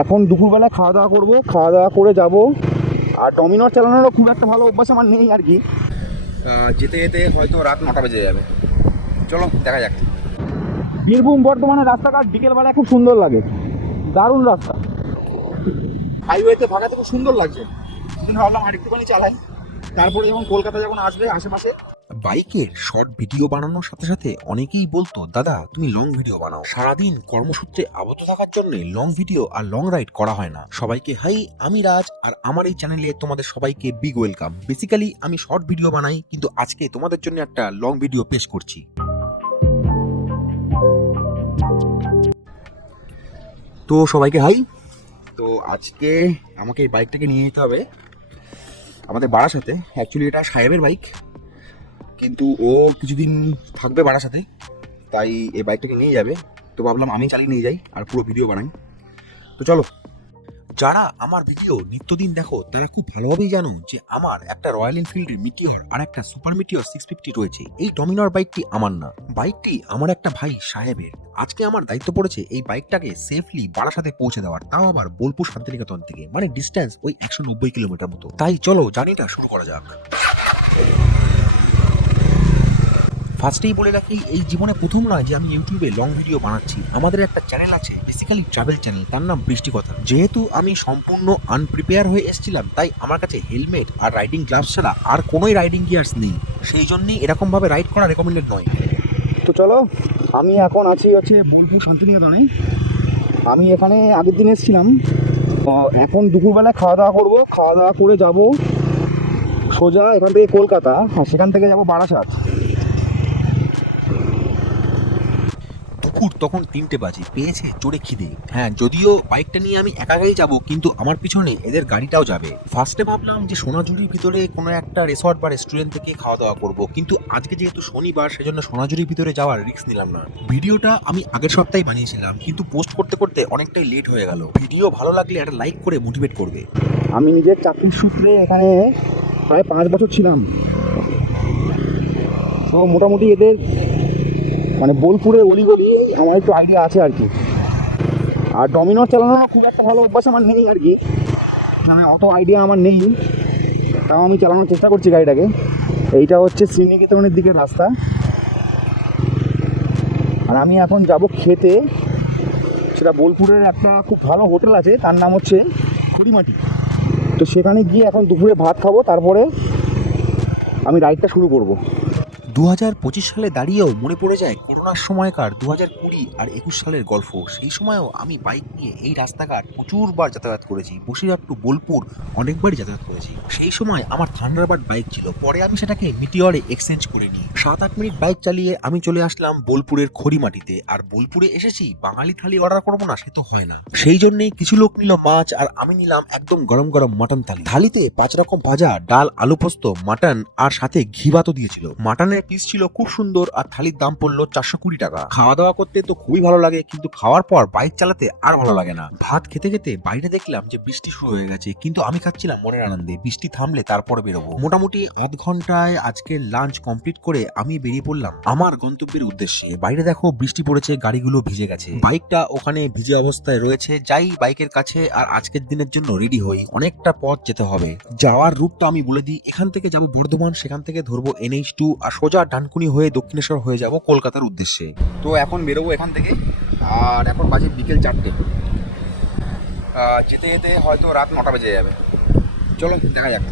এখন দুপুরবেলা খাওয়া দাওয়া করবো, খাওয়া দাওয়া করে যাব। আর ডমিনোর চালানোরও খুব একটা ভালো অভ্যাস আমার নেই আর কি। যেতে যেতে হয়তো রাত 9টা বেজে যাবে। চলো দেখা যাক। বীরভূম বর্ধমানের রাস্তাঘাট বিকেলবেলায় খুব সুন্দর লাগে, দারুণ রাস্তা। হাইওয়েতে ভাগাতে খুব সুন্দর লাগছে, কিন্তু ভাবলাম আর একটুখানি চালাই, তারপরে যখন কলকাতা যখন আসবে আশেপাশে। বাইকের শর্ট ভিডিও বানানোর সাথে সাথে অনেকেই বলতো, দাদা তুমি লং ভিডিও বানাও। সারাদিন কর্মসূত্রে আবদ্ধ থাকার জন্য লং ভিডিও আর লং রাইড করা হয় না। সবাইকে হাই, আমি রাজ, আর আমার এই চ্যানেলে তোমাদের সবাইকে বিগ ওয়েলকাম। বেসিক্যালি আমি শর্ট ভিডিও বানাই, কিন্তু আজকে তোমাদের জন্য একটা লং ভিডিও পেশ করছি। তো সবাইকে হাই। তো আজকে আমাকে এই বাইকটাকে নিয়ে যেতে হবে আমাদের বারাসাতে। অ্যাকচুয়ালি এটা সাহেবের বাইক, কিন্তু ও কিছুদিন থাকবে বারাসাতে, তাই এই বাইকটাকে নিয়ে যাবে। তো ভাবলাম আমি চালিয়ে নিয়ে যাই আর পুরো ভিডিও বানাই। তো চলো। যারা আমার ভিডিও নিত্যদিন দেখো তারা খুব ভালোভাবেই জানো যে আমার একটা রয়্যাল এনফিল্ডের মিটিওর আর একটা সুপার মিটিওর 650 রয়েছে। এই ডমিনার বাইকটি আমার না, বাইকটি আমার একটা ভাই সাহেবের। আজকে আমার দায়িত্ব পড়েছে এই বাইকটাকে সেফলি বারাসাতে পৌঁছে দেওয়ার, তাও আবার বোলপুর শান্তিনিকেতন থেকে, মানে ডিস্টেন্স ওই 190 কিলোমিটার মতো। তাই চলো জার্নিটা শুরু করা যাক। ফার্স্টেই বলে রাখি, এই জীবনে প্রথম নয় যে আমি ইউটিউবে লং ভিডিও বানাচ্ছি। আমাদের একটা চ্যানেল আছে, বেসিক্যালি ট্রাভেল চ্যানেল, তার নাম বৃষ্টি কথা। যেহেতু আমি সম্পূর্ণ আনপ্রিপেয়ার হয়ে এসেছিলাম, তাই আমার কাছে হেলমেট আর রাইডিং গ্লাভস ছাড়া আর কোনোই রাইডিং গিয়ার্স নেই। সেই জন্যই এরকমভাবে রাইড করা রেকমেন্ডেড নয়। তো চলো, আমি এখন আছি বোলপুর শান্তিনিকেতনে। আমি এখানে আগের দিন এসেছিলাম। এখন দুপুরবেলায় খাওয়া দাওয়া করবো, খাওয়া দাওয়া করে যাব সোজা এখান থেকে কলকাতা, আর সেখান থেকে যাব বারাসাত। দুপুর তখন 3টে বাজে, পেয়েছে জোরে খিদে। হ্যাঁ, যদিও বাইকটা নিয়ে আমি একাই যাব, কিন্তু আমার পিছনে এদের গাড়িটাও যাবে। ফার্স্টে ভাবলাম যে সোনাঝুরির ভিতরে কোনো একটা রিসর্ট বা রেস্টুরেন্ট থেকে খাওয়া দাওয়া করব, কিন্তু আজকে যেহেতু শনিবার সেজন্য সোনাঝুরির ভিতরে যাওয়ার রিস্ক নিলাম না। ভিডিওটা আমি আগের সপ্তাহে বানিয়েছিলাম, কিন্তু পোস্ট করতে করতে অনেকটাই লেট হয়ে গেল। ভিডিও ভালো লাগলে একটা লাইক করে মোটিভেট করবে। আমি নিজের চাকরির সূত্রে এখানে প্রায় 5 বছর ছিলাম, তো মোটামুটি এদের মানে বোলপুরের অলিগলি আমার একটু আইডিয়া আছে আর কি। আর ডমিনোর চালানোর খুব একটা ভালো অভ্যাস আমার নেই আর কি, মানে অত আইডিয়া আমার নেই, তাও আমি চালানোর চেষ্টা করছি গাড়িটাকে। এইটা হচ্ছে শ্রীনিকেতনের দিকের রাস্তা, আর আমি এখন যাব খেতে। সেটা বোলপুরের একটা খুব ভালো হোটেল আছে, তার নাম হচ্ছে খড়িমাটি। তো সেখানে গিয়ে এখন দুপুরে ভাত খাবো, তারপরে আমি রাইডটা শুরু করব। 2025 সালে দাঁড়িয়েও মনে পড়ে যায় করোনার সময়কার 2020 আর 21 সালের গল্প। সেই সময়ও আমি বাইক নিয়ে এই রাস্তাঘাট প্রচুরবার যাতায়াত করেছি। বসিরহাট টু বোলপুর অনেকবারই যাতায়াত করেছি। সেই সময় আমার থান্ডারবার্ড বাইক ছিল, পরে আমি সেটাকে মিটিওরে এক্সচেঞ্জ করে নিই। 7-8 মিনিট বাইক চালিয়ে আমি চলে আসলাম বোলপুরের খড়িমাটিতে। আর বোলপুরে এসেছি, বাঙালি থালি অর্ডার করবো না সে তো হয় না। সেই জন্যেই কিছু লোক নিল মাছ, আর আমি নিলাম একদম গরম গরম মাটন থালি। থালিতে 5 রকম ভাজা, ডাল, আলু পোস্ত, মাটন, আর সাথে ঘি ভাতও দিয়েছিল। মাটনের পিস ছিল খুব সুন্দর, আর থালির দাম পড়লো 420 টাকা। খাওয়া দাওয়া করতে তো খুবই ভালো লাগে, কিন্তু খাওয়ার পর বাইক চালাতে আর ভালো লাগে না। ভাত খেতে খেতে বাইরে দেখলাম যে বৃষ্টি শুরু হয়ে গেছে, কিন্তু আমি খাচ্ছিলাম মনের আনন্দে। বৃষ্টি থামলে তারপরে বেরোবো। মোটামুটি আধ ঘন্টায় আজকের লাঞ্চ কমপ্লিট করে আমি বেরিয়ে পড়লাম আমার গন্তব্যের উদ্দেশ্যে। বাইরে দেখো বৃষ্টি পড়েছে, গাড়িগুলো ভিজে গেছে, বাইকটা ওখানে ভিজে অবস্থায় রয়েছে। যাই বাইকের কাছে আর আজকের দিনের জন্য রেডি হই। অনেকটা পথ যেতে হবে। যাওয়ার রুটটা আমি বলে দিই, এখান থেকে যাব বর্ধমান, সেখান থেকে ধরবো NH2, আর সোজা ডানকুনি হয়ে দক্ষিণেশ্বর হয়ে যাব কলকাতার উদ্দেশ্যে। তো এখন বেরোবো এখান থেকে, আর এখন বাজে বিকেল 4টে। যেতে যেতে হয়তো রাত 9টা বেজে যাবে। চলো দেখা যাক।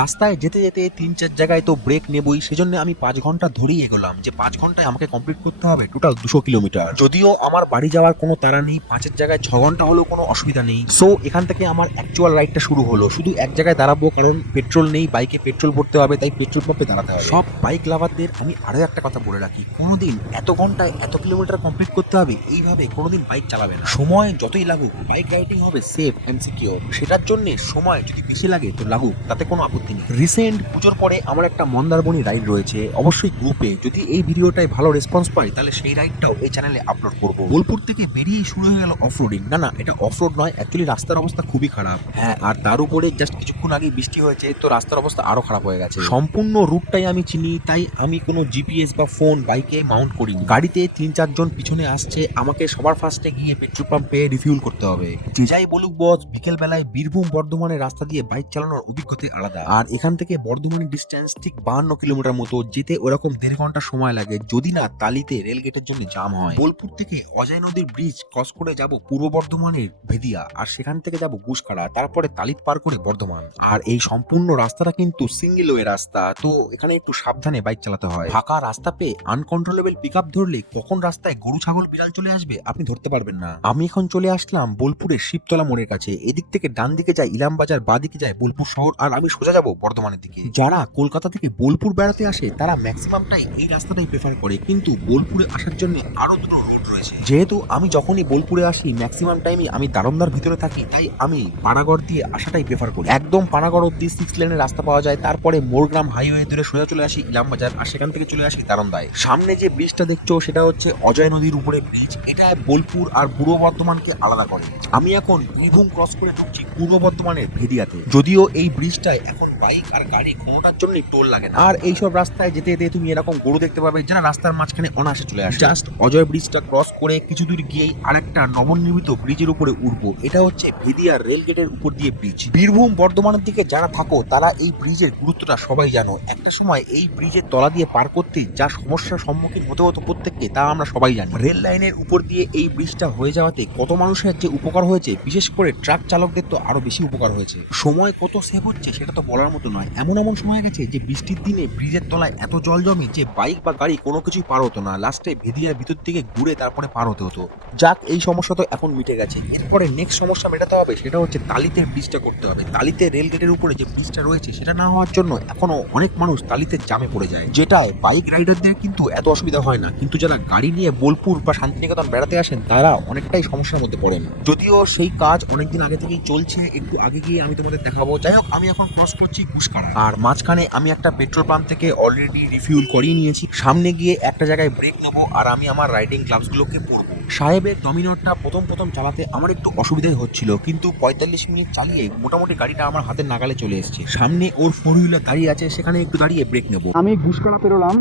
রাস্তায় যেতে যেতে 3-4 জায়গায় তো ব্রেক নেবই, সেজন্য আমি 5 ঘন্টা ধরেই এগোলাম যে 5 ঘন্টায় আমাকে কমপ্লিট করতে হবে টোটাল 200 কিলোমিটার। যদিও আমার বাড়ি যাওয়ার কোনো তাড়া নেই, 5-এর জায়গায় 6 ঘন্টা হলেও কোনো অসুবিধা নেই। সো এখান থেকে আমার অ্যাকচুয়াল রাইডটা শুরু হলো। শুধু এক জায়গায় দাঁড়াবো, কারণ পেট্রোল নেই, বাইকে পেট্রোল ভরতে হবে, তাই পেট্রোল পাম্পে দাঁড়াতে হবে। সব বাইক লাভারদের আমি আরো একটা কথা বলে রাখি, কোনোদিন এত ঘন্টায় এত কিলোমিটার কমপ্লিট করতে হবে এইভাবে কোনোদিন বাইক চালাবে না। সময় যতই লাগুক, বাইক রাইডিং হবে সেফ এন্ড সিকিউর। সেটার জন্য সময় যদি বেশি লাগে তো লাগুক, তাতে কোনো আপত্তি আপত্তি নেই। রিসেন্ট পুজোর পরে আমার একটা মন্দারমণি রাইড রয়েছে, অবশ্যই গ্রুপে। যদি এই ভিডিওটায় ভালো রেসপন্স পাই তাহলে সেই রাইডটাও এই চ্যানেলে আপলোড করবো। বোলপুর থেকে বেরিয়ে শুরু হয়ে গেল অফরোডিং। না এটা অফরোড নয়, অ্যাকচুয়ালি রাস্তার অবস্থা খুবই খারাপ। হ্যাঁ, আর তার উপরে জাস্ট কিছুক্ষণ আগে বৃষ্টি হয়েছে, তো রাস্তার অবস্থা আরো খারাপ হয়ে গেছে। সম্পূর্ণ রুটটাই আমি চিনি, তাই আমি কোনো জিপিএস বা ফোন বাইকে মাউন্ট করিনি। গাড়িতে 3-4 জন পিছনে আসছে, আমাকে সবার ফার্স্টে গিয়ে পেট্রোল পাম্পে রিফিউল করতে হবে। যে যাই বলুক বস, বিকেল বেলায় বীরভূম বর্ধমানের রাস্তা দিয়ে বাইক চালানোর অভিজ্ঞতা আলাদা। আর এখান থেকে বর্ধমানের ডিস্টেন্স ঠিক 52 কিলোমিটার মতো, যেতে ওরকম 1.5 ঘন্টা সময় লাগে, যদি না তালিতে রেল গেটের জন্য জাম হয়। বোলপুর থেকে অজয় নদীর ব্রিজ ক্রস করে যাব পূর্ব বর্ধমানের ভেদিয়া, আর সেখান থেকে যাব গুসখাড়া, তারপরে তালিত পার করে বর্ধমান। আর এই সম্পূর্ণ রাস্তাটা কিন্তু সিঙ্গেল ওয়ে রাস্তা, তো এখানে একটু সাবধানে বাইক চালাতে হয়। ফাঁকা রাস্তা পেয়ে আনকন্ট্রোলেবল পিকআপ ধরলে কখন রাস্তায় গরু ছাগল বিড়াল চলে আসবে আপনি ধরতে পারবেন না। আমি এখন চলে আসলাম বোলপুরের শিবতলা মোড়ের কাছে। এদিক থেকে ডান দিকে যায় ইলাম বাজার, বা দিকে যায় বোলপুর শহর, আর আমি সোজা যাব বর্ধমানের দিকে। যারা কলকাতা থেকে বোলপুর বেড়াতে আসে তারা ম্যাক্সিমামটাই এই রাস্তাটাই প্রেফার করে, কিন্তু বোলপুরে আসার জন্য আরো দুটো রুট রয়েছে। যেহেতু আমি যখনই বোলপুরে আসি ম্যাক্সিমাম টাইমই আমি দারোমদার ভিতরে থাকি, তাই আমি পানাগড় দিয়ে আসাটাই প্রেফার করি। একদম পানাগড় অব্দি 6 লেনের রাস্তা পাওয়া যায়, তারপরে মোরগ্রাম হাইওয়ে ধরে সোজা চলে আসি ইলাম বাজার, আর সেখান থেকে চলে আসি দারোমদায়। সামনে যে ব্রিজটা দেখছো সেটা হচ্ছে অজয় নদীর উপরে ব্রিজ। এটা বোলপুর আর পূর্ব বর্ধমানকে আলাদা করে। আমি এখন বীরভূম ক্রস করে ঢুকছি পূর্ব বর্ধমানের ভেদিয়াতে। যদিও এই ব্রিজটায় এখন বাইক আর গাড়ি কোনোটার জন্যই টোল লাগে না। আর এইসব রাস্তায় যেতে যেতে তুমি এরকম গরু দেখতে পাবে যারা রাস্তার মাঝখানে অনায়াসে চলে আসে। জাস্ট অজয় ব্রিজটা ক্রস করে কিছু দূর গিয়েই আরেকটা নবনির্মিত ব্রিজের উপরে উঠবো। এটা হচ্ছে ভেদিয়া রেল গেটের উপর দিয়ে ব্রিজ। বীরভূম বর্ধমানের দিকে যারা থাকো তারা এই ব্রিজের গুরুত্বটা সবাই জানো। একটা সময় এই ব্রিজের তলা দিয়ে পার করতে যা সমস্যার সম্মুখীন হতে হতো প্রত্যেককে, তা আমরা সবাই জানি। রেল লাইনের উপর দিয়ে এই ব্রিজটা হয়ে যাওয়াতে কত মানুষের যে উপকার হয়েছে, বিশেষ করে ট্রাক চালকদের তো আরো বেশি উপকার হয়েছে। সময় কত সেভ হচ্ছে সেটা তো বলার মতো নয়। এমন সময় গেছে যে বৃষ্টির দিনে ব্রিজের তলায় এত জল জমে যে বাইক বা গাড়ি কোনো কিছুই পার হতো না, লাস্টে ভেদিয়ার ভিতর থেকে ঘুরে তারপরে পার হতে হতো। যাক, এই সমস্যা তো এখন মিটে গেছে। এরপরে নেক্সট সমস্যা মেটাতে হবে, সেটা হচ্ছে তালিতে ব্রিজটা করতে হবে। তালিতে রেল গেটের উপরে যে ব্রিজটা রয়েছে সেটা না হওয়ার জন্য এখনো অনেক মানুষ তালিতে জামে পড়ে যায়, যেটায় বাইক রাইডারদের কিন্তু এত অসুবিধা হয় না, কিন্তু যারা গাড়ি নিয়ে বোলপুর বা শান্তিনিকেতন বেড়াতে আসেন তারা অনেকটাই সমস্যার মধ্যে পড়েন। যদিও সেই কাজ অনেকদিন আগে থেকেই চলছে, একটু আগে গিয়ে আমি তোমাদের দেখাবো। যাই হোক, আমি এখন ক্রস করছি গুসখাড়া, আর মাঝখানে আমি একটা পেট্রোল পাম্প থেকে অলরেডি রিফিউল করিয়ে নিয়েছি। সামনে গিয়ে একটা জায়গায় ব্রেক নেবো আর আমি আমার রাইডিং গ্লাভসগুলোকে পরবো। সাহেবের ডমিনারটা প্রথম চালাতে আমার একটু অসুবিধাই হচ্ছিল, কিন্তু 45 মিনিট চালিয়ে মোটামুটি গাড়িটা আমার হাতের নাগালে চলে এসেছে। সামনে ওর 4 হুইলার দাঁড়িয়ে আছে, সেখানে একটু দাঁড়িয়ে ব্রেক নেবো। আমি গুসখাড়া পেরোলাম,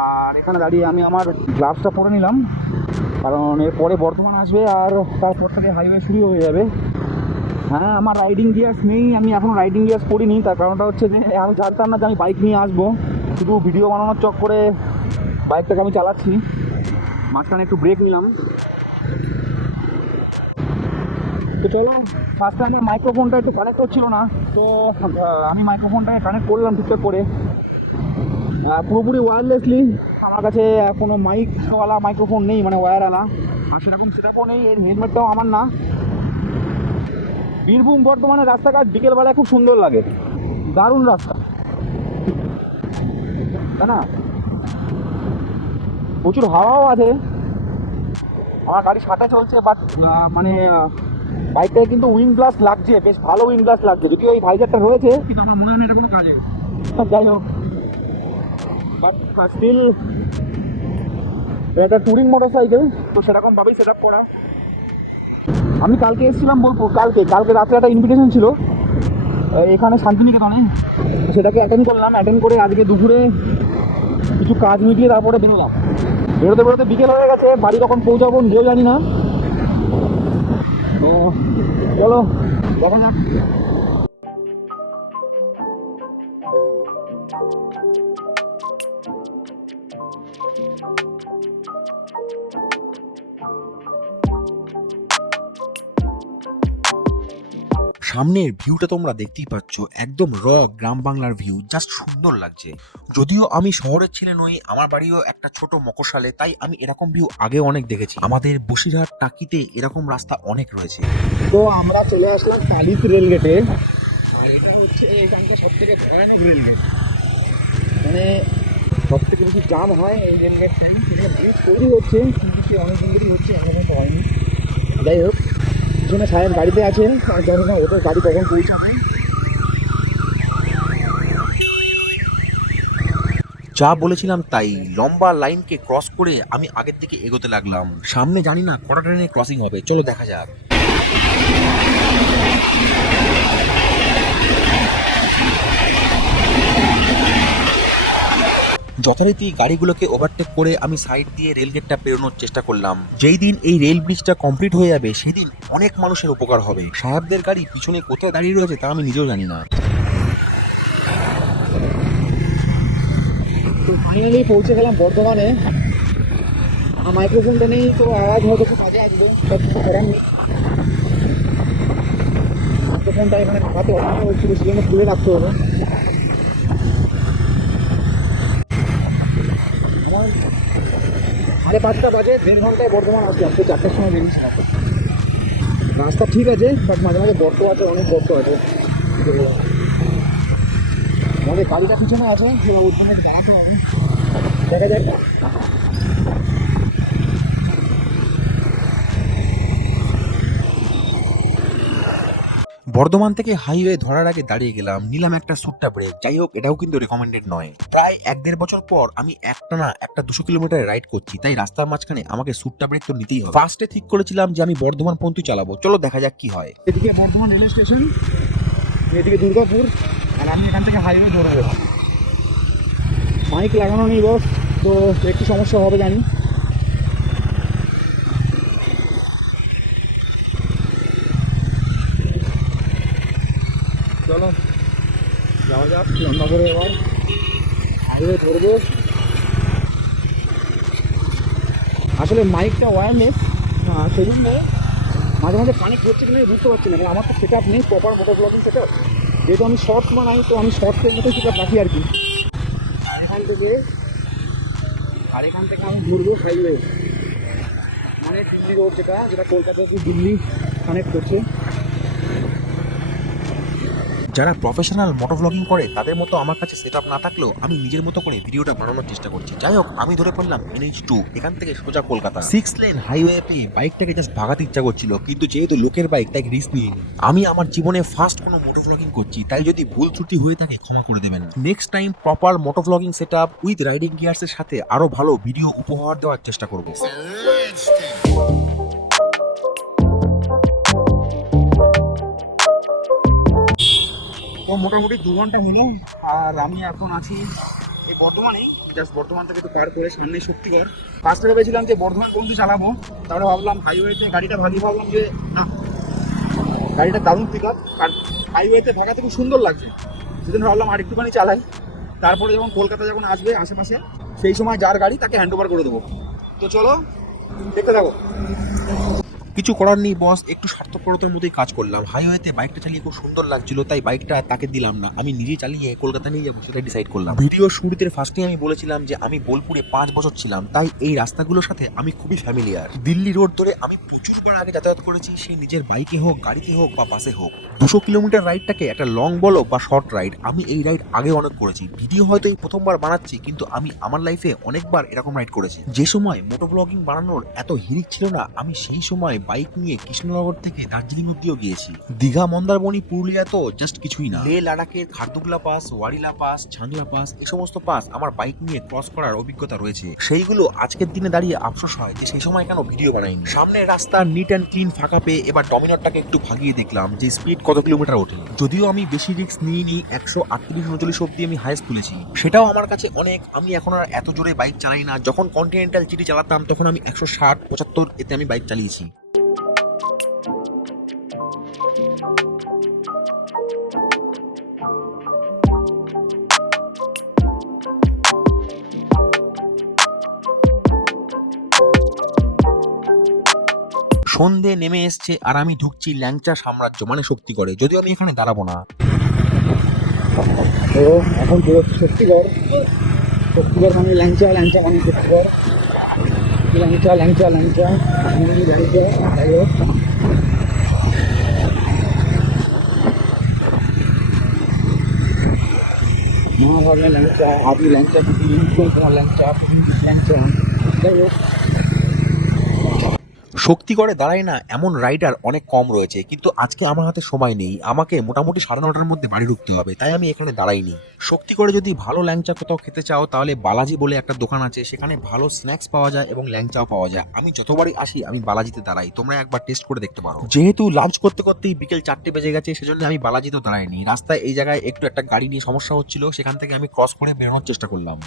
আর এখানে দাঁড়িয়ে আমি আমার গ্লাভসটা পরে নিলাম, কারণ এরপরে বর্ধমান আসবে আর তারপর থেকে হাইওয়ে শুরু হয়ে যাবে। হ্যাঁ, আমার রাইডিং গিয়ার্স নেই, আমি এখনও রাইডিং গিয়ার্স পরিনি। তার কারণটা হচ্ছে যে আমি জানতাম না যে আমি বাইক নিয়ে আসবো, শুধু ভিডিও বানানোর চক্করে বাইকটাকে আমি চালাচ্ছি। মাঝখানে একটু ব্রেক নিলাম। তো চলো, ফার্স্ট টাইমে মাইক্রোফোনটা একটু কানেক্ট হচ্ছিল না, তো আমি মাইক্রোফোনটাকে কানেক্ট করলাম ঠিকঠাক করে, পুরোপুরি ওয়্যারলেসলি। আমার কাছে কোনো মাইকওয়ালা মাইক্রোফোন নেই, মানে ওয়্যারওয়ালা, আর সেরকম সেটআপও নেই। এর হেলমেটটাও আমার না। বীরভূম বর্ধমানের রাস্তাঘাট বিকেলবেলায় খুব সুন্দর লাগে, দারুণ রাস্তা, তাই না? প্রচুর হাওয়াও আছে। আমার গাড়ি 60-এ চলছে, বাট মানে বাইকটায় কিন্তু উইন্ড ব্লাস্ট লাগছে, বেশ ভালো উইন্ড ব্লাস্ট লাগছে। যদিও এই ভাইজারটা রয়েছে, কিন্তু আমার মনে হয় না এটা কোনো কাজে। যাই হোক, বাট স্টিল এটা টুরিং মোটরসাইকেল, তো সেরকমভাবেই সেট আপ করা। আমি কালকে এসেছিলাম বোলপুর, কালকে রাত্রে একটা ইনভিটেশন ছিল এখানে শান্তিনিকেতনে, সেটাকে অ্যাটেন্ড করলাম। অ্যাটেন্ড করে আজকে দুপুরে কিছু কাজ মিটিয়ে তারপরে বেরোলাম। বেরোতে বিকেল হয়ে গেছে, বাড়ি কখন পৌঁছাবো নিজেও জানি না। তো চলো দেখা যাক। সামনের ভিউটা তোমরা দেখতেই পাচ্ছ, একদম গ্রাম বাংলার ভিউ, জাস্ট সুন্দর লাগছে। যদিও আমি শহরের ছেলে নই, আমার বাড়িও একটা ছোট মকশালে, তাই আমি এরকম ভিউ আগে অনেক দেখেছি। আমাদের বসিরহাট টাকিতে এরকম রাস্তা অনেক রয়েছে। তো আমরা চলে আসলাম তালিত রেলগেটে, আর এটা হচ্ছে এখানকার সব থেকে ভয়ানক রেলগেট, মানে সব থেকে বেশি জাম হয় এই রেলগেট। ব্রিজ তৈরি হচ্ছে, কিন্তু অনেক দিন ধরেই হচ্ছে, এখনো তো হয়নি। যাই হোক, পিছনে সাহেব গাড়িতে আছে, আর জানি না ওদের গাড়ি কখন পৌঁছাবে। যা বলেছিলাম তাই, লম্বা লাইনকে ক্রস করে আমি আগের দিকে এগোতে লাগলাম। সামনে জানি না কটা ট্রেনে ক্রসিং হবে, চলো দেখা যাক। যথারীতি গাড়িগুলোকে ওভারটেক করে আমি সাইড দিয়ে রেলগেটটা পেরোনোর চেষ্টা করলাম। যেই দিন এই রেল ব্রিজটা কমপ্লিট হয়ে যাবে সেদিন অনেক মানুষের উপকার হবে। সাহেবদের গাড়ি পিছনে কোথায় দাঁড়িয়ে রয়েছে তা আমি নিজেও জানি না। তো ফাইনালি পৌঁছে গেলাম বর্ধমানে। মাইক্রোফোনটা নেই তো আওয়াজ হয়তো খুব কাজে আসবে, তার কিছু করার নেই। মাইক্রোফোনটা এখানে হাতে অসুবিধা হচ্ছিল, সেজন্য খুলে রাখতে হবে। আমার 5:30 বাজে, 1.5 ঘন্টায় বর্ধমান আসলাম। তো 4টার সময় বেরিয়েছিলাম। রাস্তা ঠিক আছে, বাট মাঝে মাঝে গর্ত আছে, অনেক গর্ত আছে। তো আমাদের গাড়িটা পিছনে আছে, এবার ওর জন্য দাঁড়াতে হবে, দেখা যাক। বর্ধমান থেকে হাইওয়ে ধরার আগে দাঁড়িয়ে গেলাম, নিলাম একটা সুট্টা ব্রেক। যাই হোক, এটাও কিন্তু রেকমেন্ডেড নয়। প্রায় 1-1.5 বছর পর আমি একটানা একটা 200 কিলোমিটার রাইড করছি, তাই রাস্তার মাঝখানে আমাকে সুট্টা ব্রেক তো নিতেই হবে। ফার্স্টে ঠিক করেছিলাম যে আমি বর্ধমান পর্যন্ত চালাবো, চলো দেখা যাক কি হয়। এদিকে বর্ধমান রেল স্টেশন, এদিকে দুর্গাপুর, আর আমি এখান থেকে হাইওয়ে ধরবো। মাইক লাগানো নেই বস, তো একটু সমস্যা হবে জানি। চলো যাওয়া যাক লম্বা করে, এবার হাইওয়ে ধরবো। আসলে মাইকটা ওয়্যারলেস, সেই জন্য মাঝে মাঝে পানি হচ্ছে কিনা বুঝতে পারছি না। আমার তো সেট আপ নেই proper moto blogging set up. যেহেতু আমি শর্টস বানাই, তো আমি শর্টসের মতো সেট আপ রাখি আর কি। এখান থেকে আমি ঘুরবো হাইওয়ে, মানে দিল্লি রোড, যেটা যেটা কলকাতা থেকে দিল্লি কানেক্ট করছে। যারা প্রফেশনাল মোটো ব্লগিং করে তাদের মতো আমার কাছে সেটআপ না থাকলেও আমি নিজের মতো করে ভিডিওটা বানানোর চেষ্টা করছি। যাই হোক, আমি ধরে পড়লাম NH2, এখান থেকে সোজা কলকাতা। 6 লেন হাইওয়ে পেয়ে বাইকটাকে জাস্ট ভাগাতে ইচ্ছা করছিল, কিন্তু যেহেতু লোকের বাইক তাই রিস্ক নিইনি। আমি আমার জীবনে ফার্স্ট কোনো মোটো ব্লগিং করছি, তাই যদি ভুল ত্রুটি হয়ে থাকে ক্ষমা করে দেবেন। নেক্সট টাইম প্রপার মোটো ব্লগিং সেটআপ উইথ রাইডিং গিয়ার্সের সাথে আরো ভালো ভিডিও উপহার দেওয়ার চেষ্টা করব। তো মোটামুটি 2 ঘন্টা হলো, আর আমি এখন আছি এই বর্ধমানেই। জাস্ট বর্ধমান থেকে একটু পার করে সামনে শক্তিগড়। ফার্স্টে ভেবেছিলাম যে বর্ধমান পর্যন্ত চালাবো, তারপরে ভাবলাম হাইওয়েতে গাড়িটা ভাগি, ভাবলাম যে না, গাড়িটা দারুণ পিক আপ, আর হাইওয়েতে ভাগাতে খুব সুন্দর লাগছে। সেজন্য ভাবলাম আর একটুখানি চালাই, তারপরে যখন কলকাতা যখন আসবে আশেপাশে, সেই সময় যার গাড়ি তাকে হ্যান্ড ওভার করে দেবো। তো চলো দেখতে থাকো। কিছু করার নেই বস, একটু স্বার্থপরতার মধ্যেই কাজ করলাম। হাইওয়েতে বাইকটা চালিয়ে খুব সুন্দর লাগছিল, তাই বাইকটা তাকে দিলাম না, আমি নিজে চালিয়ে কলকাতা নিয়ে যাবো সেটা ডিসাইড করলাম। ভিডিও শুরুতে ফার্স্টে আমি বলেছিলাম যে আমি বোলপুরে 5 বছর ছিলাম, তাই এই রাস্তাগুলোর সাথে আমি খুবই ফ্যামিলিয়ার। দিল্লি রোড ধরে আমি প্রচুরবার আগে যাতায়াত করেছি, সেই নিজের বাইকে হোক, গাড়িতে হোক বা বাসে হোক। 200 কিলোমিটার রাইডটাকে একটা লং বলো বা শর্ট রাইড, আমি এই রাইড আগে অনেক করেছি। ভিডিও হয়তো এই প্রথমবার বানাচ্ছি, কিন্তু আমি আমার লাইফে অনেকবার এরকম রাইড করেছি। যে সময় মোটো ব্লগিং বানানোর এত হিড়িক ছিল না, আমি সেই সময় বাইক নিয়ে কৃষ্ণনগর থেকে দার্জিলিং অব্দিও গিয়েছি। দীঘা, মন্দারমণি, পুরুলিয়া তো জাস্ট কিছুই না। লে লাদাখের খারদুংলা পাস, ওয়ারিলা পাস, ছাংলা পাস, এই সমস্ত পাস আমার বাইক নিয়ে ক্রস করার অভিজ্ঞতা রয়েছে। সেইগুলো আজকের দিনে দাঁড়িয়ে আফসোস হয় যে সেই সময় কেন ভিডিও বানাইনি। সামনের রাস্তা নিট অ্যান্ড ক্লিন ফাঁকা পেয়ে এবার ডমিনরটাকে একটু ভাগিয়ে দেখলাম যে স্পিড কত কিলোমিটার ওঠে। যদিও আমি বেশি রিস্ক নিইনি, 138-39 অব্দি আমি হাইস্ট তুলেছি, সেটাও আমার কাছে অনেক। আমি এখন আর এত জোরে বাইক চালাই না, যখন কন্টিনেন্টাল জিটি চালাতাম তখন আমি 160-75 এতে আমি বাইক চালিয়েছি। সন্ধে নেমে এসছে আর আমি ঢুকছি ল্যাংচা সাম্রাজ্য, মানে শক্তিগড়ে। যদিও আমি এখানে দাঁড়াবো না। তো এখন বেরোচ্ছি শক্তিগড়। শক্তিগড় মানে ল্যাংচা, ল্যাংচা মানে শক্তিগড়। ল্যাংচা ল্যাংচা ল্যাংচা ল্যাংচা, যাই হোক। মা ভাবলেন ল্যাংচা, আদি ল্যাংচা, তোমার ল্যাংচা, ল্যাংচা, যাই হোক। শক্তিগড়ে দাঁড়ায় না এমন রাইডার অনেক কম রয়েছে, কিন্তু আজকে আমার হাতে সময় নেই, আমাকে মোটামুটি 9:30টার মধ্যে বাড়ি ঢুকতে হবে, তাই আমি এখানে দাঁড়াইনি। শক্তিগড়ে যদি ভালো ল্যাংচা কোথাও খেতে চাও তাহলে বালাজি বলে একটা দোকান আছে, সেখানে ভালো স্ন্যাক্স পাওয়া যায় এবং ল্যাংচাও পাওয়া যায়। আমি যতবারই আসি আমি বালাজিতে দাঁড়াই, তোমরা একবার টেস্ট করে দেখতে পারো। যেহেতু লাঞ্চ করতে করতেই বিকেল 4টে বেজে গেছে, সেজন্য আমি বালাজিতে দাঁড়াইনি। রাস্তায় এই জায়গায় একটু একটা গাড়ি নিয়ে সমস্যা হচ্ছিল, সেখান থেকে আমি ক্রস করে বেরোনোর চেষ্টা করলাম।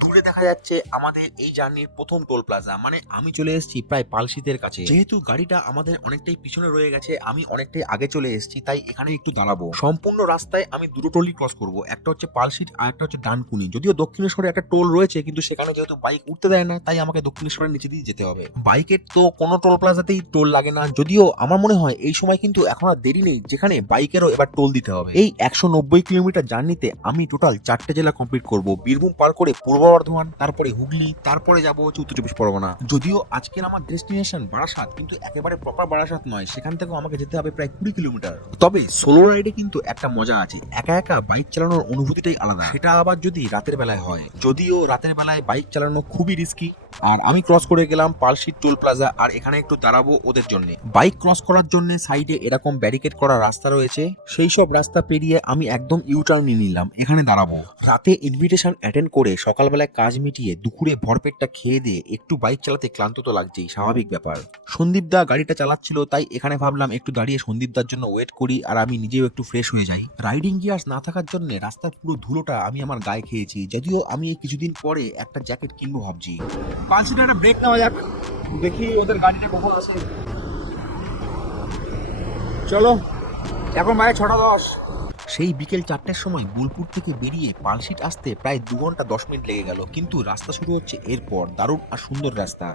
দূরে দেখা যাচ্ছে আমাদের এই জার্নির প্রথম টোল প্লাজা, মানে আমি চলে এসেছি প্রায় পালশিতের কাছে। যেহেতু গাড়িটা আমাদের অনেকটাই পিছনে রয়ে গেছে, আমি অনেকটাই আগে চলে এসেছি, তাই এখানে একটু দাঁড়াবো। সম্পূর্ণ রাস্তায় আমি দুটো টোলই ক্রস করব, একটা হচ্ছে পালশিট আর একটা হচ্ছে ডানকুনি। যদিও দক্ষিণেশ্বরে একটা টোল রয়েছে, কিন্তু সেখানে যেহেতু বাইক উঠতে দেয় না, তাই আমাকে দক্ষিণেশ্বরের নিচে দিয়ে যেতে হবে। বাইকের তো কোনো টোল প্লাজাতেই টোল লাগে না, যদিও আমার মনে হয় এই সময় কিন্তু এখন আর দেরি নেই, যেখানে বাইকেরও এবার টোল দিতে হবে। এই 190 কিলোমিটার জার্নিতে আমি টোটাল 4টে জেলা কমপ্লিট করব। বীরভূম পার করে পূর্ব বর্ধমান, তারপরে হুগলি, তারপরে যাবো হচ্ছে উত্তর চব্বিশ পরগনা। যদিও আজকের আমার ডেস্টিনেশন বারাসাত, কিন্তু একেবারে প্রপার বারাসাত নয়, সেখান থেকেও আমাকে যেতে হবে প্রায় 20 কিলোমিটার। তবে সোলো রাইডে কিন্তু একটা মজা আছে, একা একা বাইক চালানোর অনুভূতিটাই আলাদা, সেটা আবার যদি রাতের বেলায় হয়। যদিও রাতের বেলায় বাইক চালানো খুবই রিস্কি। আর আমি ক্রস করে গেলাম পালশিট টোল প্লাজা, আর এখানে একটু দাঁড়াবো ওদের জন্য। বাইক ক্রস করার জন্য সাইডে এরকম ব্যারিকেড করা রাস্তা রয়েছে, সেই সব রাস্তা পেরিয়ে আমি একদম ইউটার্ন নিয়ে নিলাম, এখানে দাঁড়াবো। রাতে ইনভিটেশন অ্যাটেন্ড করে সকালবেলায় কাজ মিটিয়ে দুপুরে ভরপেটটা খেয়ে দিয়ে একটু বাইক চালাতে ক্লান্ত তো লাগছেই, স্বাভাবিক ব্যাপার। সন্দীপ দা গাড়িটা চালাচ্ছিল, তাই এখানে ভাবলাম একটু দাঁড়িয়ে সন্দীপ দার জন্য ওয়েট করি, আর আমি নিজেও একটু ফ্রেশ হয়ে যাই। রাইডিং গিয়ার্স না থাকার জন্য রাস্তার পুরো ধুলোটা আমি আমার গায়ে খেয়েছি, যদিও আমি এই কিছুদিন পরে একটা জ্যাকেট কিনবো ভাবছি। পালসিটে একটা ব্রেক নেওয়া যাক, দেখি ওদের গাড়িটা কখন আসে। চলো, এখন বাজে 6:10। সেই বিকেল 4টের সময় বোলপুর থেকে বেরিয়ে পালশিট আসতে প্রায় 2 ঘন্টা 10 মিনিট লেগে গেল, কিন্তু রাস্তা শুরু হচ্ছে এরপর। দারুণ আর সুন্দর রাস্তা।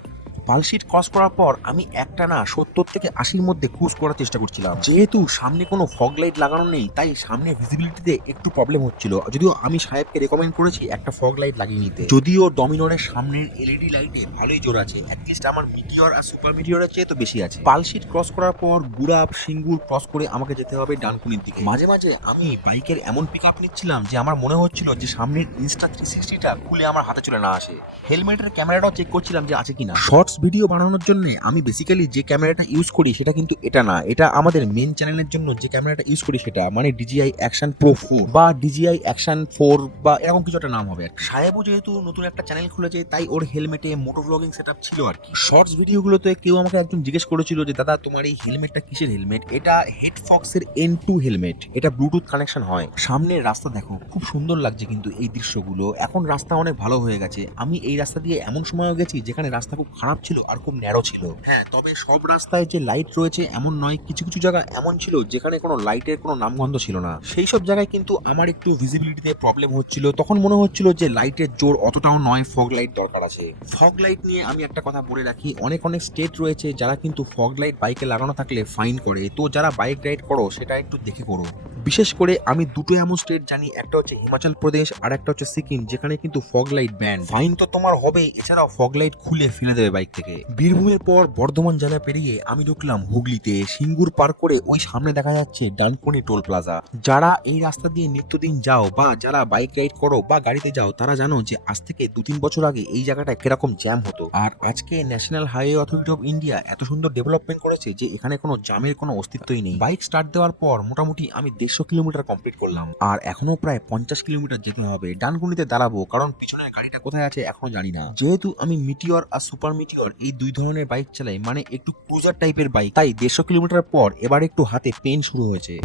পালশিট ক্রস করার পর আমি একটা না 70 থেকে 80-র মধ্যে ক্রুজ করার চেষ্টা করছিলাম। যেহেতু সামনে কোনো ফগ লাইট লাগানো নেই, তাই সামনে ভিজিবিলিটিতে একটু প্রবলেম হচ্ছিল, যদিও আমি সাহেবকে রেকমেন্ড করেছি একটা ফগ লাইট লাগিয়ে নিতে। যদিও ডমিনরের সামনের এলইডি লাইটে ভালোই জোর আছে, অ্যাটলিস্ট আমার মিটিওর আর সুপার মিটিওরের চেয়ে তো বেশি আছে। পালশিট ক্রস করার পর গুড়াপ সিঙ্গুর ক্রস করে আমাকে যেতে হবে ডানকুনির দিকে। মাঝে মাঝে আমি বাইকের এমন পিক আপ নিচ্ছিলাম যে আমার মনে হচ্ছিল যে সামনের ইনস্টা 360টা খুলে আমার হাতে চলে না আসে। হেলমেটের ক্যামেরাটাও চেক করছিলাম যে আছে কিনা। শর্টস ভিডিও বানানোর জন্য আমি বেসিক্যালি যে ক্যামেরাটা ইউজ করি সেটা কিন্তু এটা না, এটা আমাদের মেন চ্যানেলের জন্য যে ক্যামেরাটা ইউজ করি সেটা, মানে DJI অ্যাকশন প্রো 4 বা DJI অ্যাকশন 4 বা এরকম কিছু একটা নাম হবে। সাহেবও যেহেতু নতুন একটা চ্যানেল খুলেছে, তাই ওর হেলমেটে মোটো ব্লগিং সেটআপ ছিল আর কি। শর্টস ভিডিওগুলোতে কেউ আমাকে একজন জিজ্ঞেস করেছিল যে দাদা তোমার এই হেলমেটটা কিসের হেলমেট? এটা হেডফক্সের N2 হেলমেট, এটা ব্লুটুথ কানেকশন হয়। সামনের রাস্তা দেখো, খুব সুন্দর লাগছে কিন্তু এই দৃশ্যগুলো। এখন রাস্তা অনেক ভালো হয়ে গেছে। আমি এই রাস্তা দিয়ে এমন সময়ও গেছি যেখানে রাস্তা খুব খারাপ ছিল আর খুব ন্যারো ছিল। হ্যাঁ, তবে সব রাস্তায় যে লাইট রয়েছে এমন নয়, কিছু কিছু জায়গা এমন ছিল যেখানে কোনো লাইটের কোনো নামগন্ধ ছিল না। সেই সব জায়গায় কিন্তু আমার একটু ভিজিবিলিটিতে প্রবলেম হচ্ছিল। তখন মনে হচ্ছিল যে লাইটের জোর অতটাও নয়, ফগ লাইট দরকার আছে। ফগ লাইট নিয়ে আমি একটা কথা বলে রাখি, অনেক অনেক স্টেট রয়েছে যারা কিন্তু ফগ লাইট বাইকে লাগানো থাকলে ফাইন করে, তো যারা বাইক রাইড করো সেটা একটু দেখে করো। বিশেষ করে আমি দুটো এমন স্টেট জানি, একটা হচ্ছে হিমাচল প্রদেশ আর একটা হচ্ছে সিকিম, যেখানে কিন্তু ফগ লাইট ব্যান। ফাইন তো তোমার হবে, এছাড়াও ফগ লাইট খুলে ফেলে দেবে বাইক থেকে। বীরভূমের পর বর্ধমান জেলা পেরিয়ে আমি ঢুকলাম হুগলিতে। সিঙ্গুর পার করে ওই সামনে দেখা যাচ্ছে ডানকুনি টোল প্লাজা। যারা এই রাস্তা দিয়ে নিত্যদিন যাও বা যারা বাইক রাইড করো বা গাড়িতে যাও, তারা জানো যে আজ থেকে 2-3 বছর আগে এই জায়গাটা কিরকম জ্যাম হতো। আর আজকে national highway authority of India এত সুন্দর ডেভেলপমেন্ট করেছে যে এখানে কোনো জ্যামের কোনো অস্তিত্বই নেই। বাইক স্টার্ট দেওয়ার পর মোটামুটি আমি 150 কিলোমিটার কমপ্লিট করলাম, আর এখনো প্রায় 50 কিলোমিটার যেতে হবে। ডানকুনিতে দাঁড়াবো, কারণ পিছনের গাড়িটা কোথায় আছে এখনো জানি না। যেহেতু আমি মিটিওর আর সুপার মিটিওর এই দুই ধরনের বাইক চালাই, মানে একটু ক্রুজার টাইপের বাইক, তাই 150 কিলোমিটার পর এবার একটু হাতে পেন শুরু হয়েছে।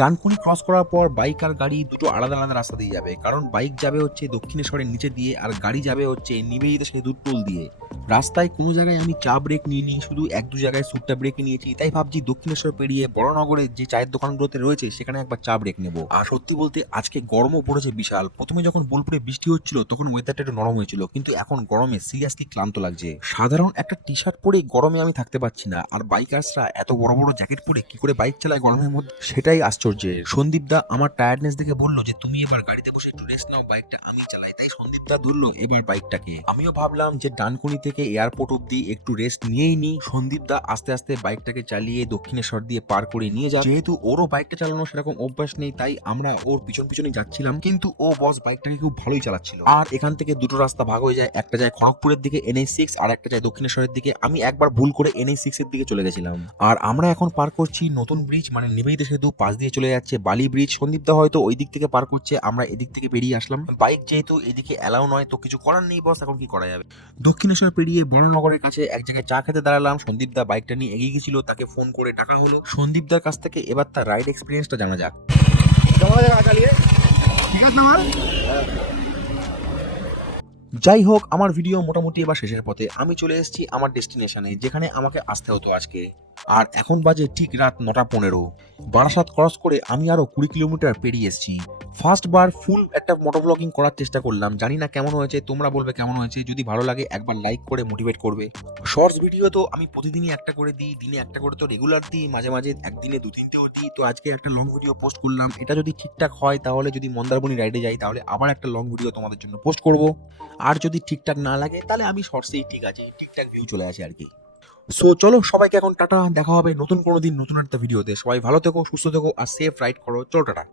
ডানকুনি ক্রস করার পর বাইক আর গাড়ি দুটো আলাদা আলাদা রাস্তা দিয়ে যাবে, কারণ বাইক যাবে হচ্ছে দক্ষিণেশ্বরের নিচে দিয়ে আর গাড়ি যাবে হচ্ছে নিবেদিতা সেতুর টোল দিয়ে। রাস্তায় কোনো জায়গায় আমি চা ব্রেক নিইনি, শুধু এক দু জায়গায় সুট্টা ব্রেক নিয়েছি। তাই ভাবছি দক্ষিণেশ্বর পেরিয়ে বড়নগরে যে চায়ের দোকানগুলোতে রয়েছে সেখানে একবার চা ব্রেক নেবো। আর সত্যি বলতে আজকে গরমও পড়েছে বিশাল। প্রথমে যখন বোলপুরে বৃষ্টি হচ্ছিল তখন ওয়েদারটা একটু নরম হয়েছিল, কিন্তু এখন গরমে সিরিয়াসলি ক্লান্ত লাগছে। সাধারণ একটা টি শার্ট পরে গরমে আমি থাকতে পারছি না, আর বাইকার্সরা এত বড় বড় জ্যাকেট পরে কি করে বাইক চালায় গরমের মধ্যে, সেটাই আশ্চর্যের। সন্দীপ দা আমার টায়ার্ডনেস দেখে বললো যে তুমি এবার গাড়িতে বসে একটু রেস্ট নাও, বাইকটা আমি চালাই। তাই সন্দীপ দা ধরলো এবার বাইকটাকে। আমিও ভাবলাম যে ডানকুনি থেকে এয়ারপোর্ট অব্দি একটু রেস্ট নিয়েই নি। সন্দীপ দা আস্তে আস্তে বাইকটাকে চালিয়ে দক্ষিণেশ্বর দিয়ে পার করে নিয়ে যায়। যেহেতু ওরও বাইকটা চালানো সেরকম অভ্যাস নেই, তাই আমরা ওর পিছন পিছনই যাচ্ছিলাম, কিন্তু ও বস বাইকটাকে খুব ভালোই চালাচ্ছিল। আর এখান থেকে দুটো রাস্তা ভাগ হয়ে যায়, একটা যায় খড়গপুরের দিকে NH6 আর একটা যায় দক্ষিণেশ্বরের দিকে। আমি একবার ভুল করে NH6 এর দিকে চলে গেছিলাম। আর আমরা এখন পার করছি নতুন ব্রিজ, মানে নিবেদিত সেতু। পাশ দিয়ে চলে যাচ্ছে বালি ব্রিজ। সন্দীপ দা হয়তো ওই দিক থেকে পার করছে, আমরা এদিক থেকে বেরিয়ে আসলাম। বাইক যেহেতু এদিকে অ্যালাউ নয়, তো কিছু করার নেই বস, এখন কি করা যাবে। দক্ষিণেশ্বর পেরিয়ে বড়নগরের কাছে এক জায়গায় চা খেতে দাঁড়ালাম। সন্দীপ দা বাইকটা নিয়ে এগিয়ে গেছিল, তাকে ফোন করে ডাকা হলো। সন্দীপ দার কাছ থেকে এবার তার রাইড এক্সপিরিয়েন্সটা জানা যাক। চালিয়ে ঠিক আছে আমার। যাই হোক, আমার ভিডিও মোটামুটি এবার শেষের পথে। আমি চলে এসেছি আমার ডেস্টিনেশনে, যেখানে আমাকে আসতে হতো আজকে। আর এখন বাজে ঠিক রাত 9:15। বারাসাত ক্রস করে আমি আরো 20 কিলোমিটার পেরিয়ে এসেছি। ফার্স্ট বার ফুল একটা মোটো ব্লগিং করার চেষ্টা করলাম, জানি না কেমন হয়েছে, তোমরা বলবে কেমন হয়েছে। যদি ভালো লাগে একবার লাইক করে মোটিভেট করবে। শর্টস ভিডিও তো আমি প্রতিদিনই একটা করে দিই, দিনে একটা করে তো রেগুলার দিই, মাঝে মাঝে একদিনে 2-3টেও দিই। তো আজকে একটা লং ভিডিও পোস্ট করলাম। এটা যদি ঠিকঠাক হয় তাহলে যদি মন্দারমণি রাইডে যাই তাহলে আবার একটা লং ভিডিও তোমাদের জন্য পোস্ট করব। আর যদি ঠিকঠাক না লাগে তাহলে আমি শর্টসেই ঠিক আছে, ঠিকঠাক ভিউ চলে আসে আর কি। সো চলো সবাইকে এখন টাটা, দেখা হবে নতুন কোনো দিন নতুন একটা ভিডিওতে। সবাই ভালো থেকো, সুস্থ থেকো আর সেফ রাইড করো। চলো টাটা।